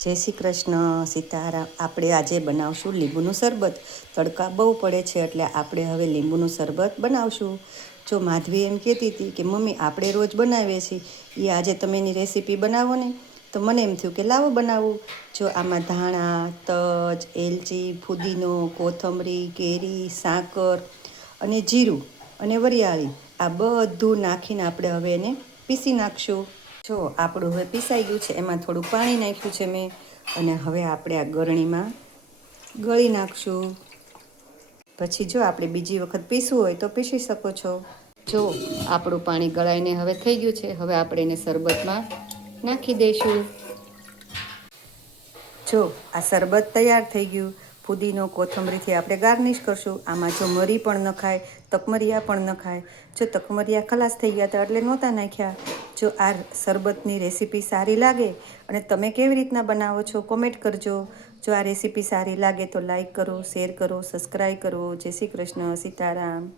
જય શ્રી કૃષ્ણ સીતારામ. આપણે આજે બનાવશું લીંબુનું શરબત. તડકા બહુ પડે છે એટલે આપણે હવે લીંબુનું શરબત બનાવશું. જો માધવી એમ કહેતી હતી કે મમ્મી આપણે રોજ બનાવીએ છીએ, એ આજે તમે એની રેસીપી બનાવો ને, તો મને એમ થયું કે લાવો બનાવું. જો આમાં ધાણા, તજ, એલચી, ફુદીનો, કોથમરી, કેરી, સાકર અને જીરું અને વરિયાળી, આ બધું નાખીને આપણે હવે એને પીસી નાખશું. જો આપણું હવે પીસાઈ ગયું છે, એમાં થોડું પાણી નાખ્યું છે મેં, અને હવે આપણે આ ગળણીમાં ગળી નાખશું. પછી જો આપણે બીજી વખત પીસવું હોય તો પીસી શકો છો. જો આપણું પાણી ગળાઈને હવે થઈ ગયું છે, હવે આપણે એને શરબતમાં નાખી દઈશું. જો આ શરબત તૈયાર થઈ ગયું. ફુદીનો, કોથમરીથી આપણે ગાર્નિશ કરશું. આમાં જો મરી પણ નખાય, તકમરિયા પણ નખાય. જો તકમરિયા ખલાસ થઈ ગયા હતા એટલે નહોતા નાખ્યા. જો આ શરબતની રેસીપી સારી લાગે અને તમે કેવી રીતના બનાવો છો કોમેન્ટ કરજો. જો આ રેસીપી સારી લાગે તો લાઈક કરો, શેર કરો, સબસ્ક્રાઈબ કરો. જય શ્રી કૃષ્ણ, સીતારામ.